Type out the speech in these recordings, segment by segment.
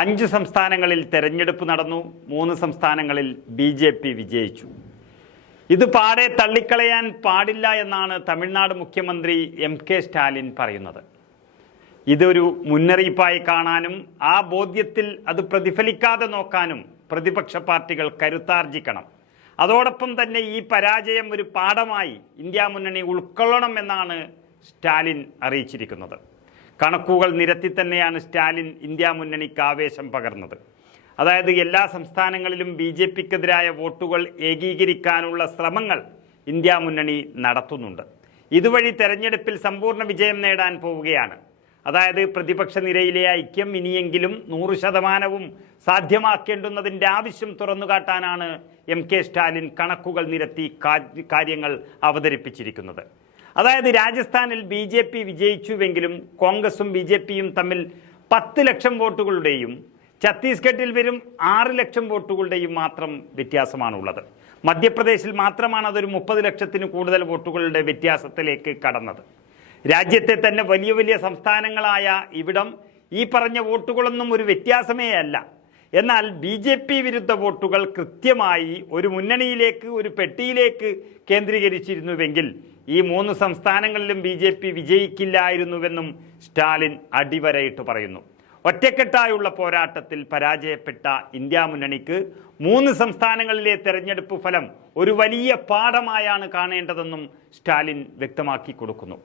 അഞ്ച് സംസ്ഥാനങ്ങളിൽ തെരഞ്ഞെടുപ്പ് നടന്നു മൂന്ന് സംസ്ഥാനങ്ങളിൽ ബി ജെ പി വിജയിച്ചു. ഇത് പാടെ തള്ളിക്കളയാൻ പാടില്ല എന്നാണ് തമിഴ്നാട് മുഖ്യമന്ത്രി എം കെ സ്റ്റാലിൻ പറയുന്നത്. ഇതൊരു മുന്നറിയിപ്പായി കാണാനും ആ ബോധ്യത്തിൽ അത് പ്രതിഫലിക്കാതെ നോക്കാനും പ്രതിപക്ഷ പാർട്ടികൾ കരുത്താർജിക്കണം. അതോടൊപ്പം തന്നെ ഈ പരാജയം ഒരു പാഠമായി ഇന്ത്യ മുന്നണി ഉൾക്കൊള്ളണം എന്നാണ് സ്റ്റാലിൻ അറിയിച്ചിരിക്കുന്നത്. കണക്കുകൾ നിരത്തി തന്നെയാണ് സ്റ്റാലിൻ ഇന്ത്യ മുന്നണിക്ക് ആവേശം പകർന്നത്. അതായത് എല്ലാ സംസ്ഥാനങ്ങളിലും ബി ജെ പിക്കെതിരായ വോട്ടുകൾ ഏകീകരിക്കാനുള്ള ശ്രമങ്ങൾ ഇന്ത്യ മുന്നണി നടത്തുന്നുണ്ട്. ഇതുവഴി തെരഞ്ഞെടുപ്പിൽ സമ്പൂർണ വിജയം നേടാൻ പോവുകയാണ്. അതായത് പ്രതിപക്ഷ നിരയിലെ ഐക്യം ഇനിയെങ്കിലും നൂറ് ശതമാനവും സാധ്യമാക്കേണ്ടുന്നതിന്റെ ആവശ്യം തുറന്നുകാട്ടാനാണ് എം കെ സ്റ്റാലിൻ കണക്കുകൾ നിരത്തി കാര്യങ്ങൾ അവതരിപ്പിച്ചിരിക്കുന്നത്. അതായത് രാജസ്ഥാനിൽ ബി ജെ പി വിജയിച്ചുവെങ്കിലും കോൺഗ്രസും ബി ജെ പിയും തമ്മിൽ പത്ത് ലക്ഷം വോട്ടുകളുടെയും ഛത്തീസ്ഗഡിൽ വരും ആറ് ലക്ഷം വോട്ടുകളുടെയും മാത്രം വ്യത്യാസമാണുള്ളത്. മധ്യപ്രദേശിൽ മാത്രമാണ് അതൊരു മുപ്പത് ലക്ഷത്തിന് കൂടുതൽ വോട്ടുകളുടെ വ്യത്യാസത്തിലേക്ക് കടന്നത്. രാജ്യത്തെ തന്നെ വലിയ വലിയ സംസ്ഥാനങ്ങളായ ഇവിടം ഈ പറഞ്ഞ വോട്ടുകളൊന്നും ഒരു വ്യത്യാസമേ അല്ല എന്നാൽ ബി ജെ പി വിരുദ്ധ വോട്ടുകൾ കൃത്യമായി ഒരു മുന്നണിയിലേക്ക് ഒരു പെട്ടിയിലേക്ക് കേന്ദ്രീകരിച്ചിരുന്നുവെങ്കിൽ ഈ മൂന്ന് സംസ്ഥാനങ്ങളിലും ബി ജെ പി വിജയിക്കില്ലായിരുന്നുവെന്നും സ്റ്റാലിൻ അടിവരയിട്ട് പറയുന്നു. ഒറ്റക്കെട്ടായുള്ള പോരാട്ടത്തിൽ പരാജയപ്പെട്ട ഇന്ത്യ മുന്നണിക്ക് മൂന്ന് സംസ്ഥാനങ്ങളിലെ തെരഞ്ഞെടുപ്പ് ഫലം ഒരു വലിയ പാഠമായാണ് കാണേണ്ടതെന്നും സ്റ്റാലിൻ വ്യക്തമാക്കി കൊടുക്കുന്നു.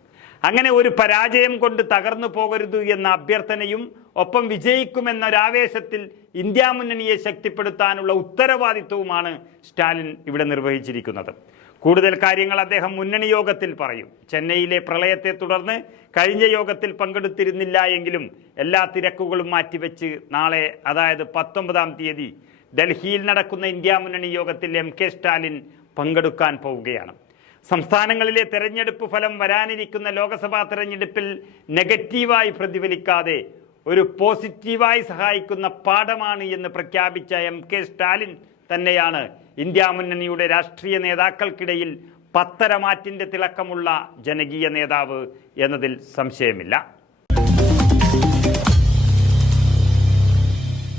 അങ്ങനെ ഒരു പരാജയം കൊണ്ട് തകർന്നു പോകരുത് എന്ന അഭ്യർത്ഥനയും ഒപ്പം വിജയിക്കുമെന്നൊരാവേശത്തിൽ ഇന്ത്യാ മുന്നണിയെ ശക്തിപ്പെടുത്താനുള്ള ഉത്തരവാദിത്വവുമാണ് സ്റ്റാലിൻ ഇവിടെ നിർവഹിച്ചിരിക്കുന്നത്. കൂടുതൽ കാര്യങ്ങൾ അദ്ദേഹം മുന്നണി യോഗത്തിൽ പറയും. ചെന്നൈയിലെ പ്രളയത്തെ തുടർന്ന് കഴിഞ്ഞ യോഗത്തിൽ പങ്കെടുത്തിരുന്നില്ല എങ്കിലും എല്ലാ തിരക്കുകളും മാറ്റിവെച്ച് നാളെ അതായത് പത്തൊമ്പതാം തീയതി ഡൽഹിയിൽ നടക്കുന്ന ഇന്ത്യ മുന്നണി യോഗത്തിൽ എം കെ സ്റ്റാലിൻ പങ്കെടുക്കാൻ പോവുകയാണ്. സംസ്ഥാനങ്ങളിലെ തെരഞ്ഞെടുപ്പ് ഫലം വരാനിരിക്കുന്ന ലോക്സഭാ തെരഞ്ഞെടുപ്പിൽ നെഗറ്റീവായി പ്രതിഫലിക്കാതെ ഒരു പോസിറ്റീവായി സഹായിക്കുന്ന പാഠമാണ് എന്ന് പ്രഖ്യാപിച്ച എം കെ സ്റ്റാലിൻ തന്നെയാണ് ഇന്ത്യ മുന്നണിയുടെ രാഷ്ട്രീയ നേതാക്കൾക്കിടയിൽ പത്തരമാറ്റിന്റെ തിളക്കമുള്ള ജനകീയ നേതാവ് എന്നതിൽ സംശയമില്ല.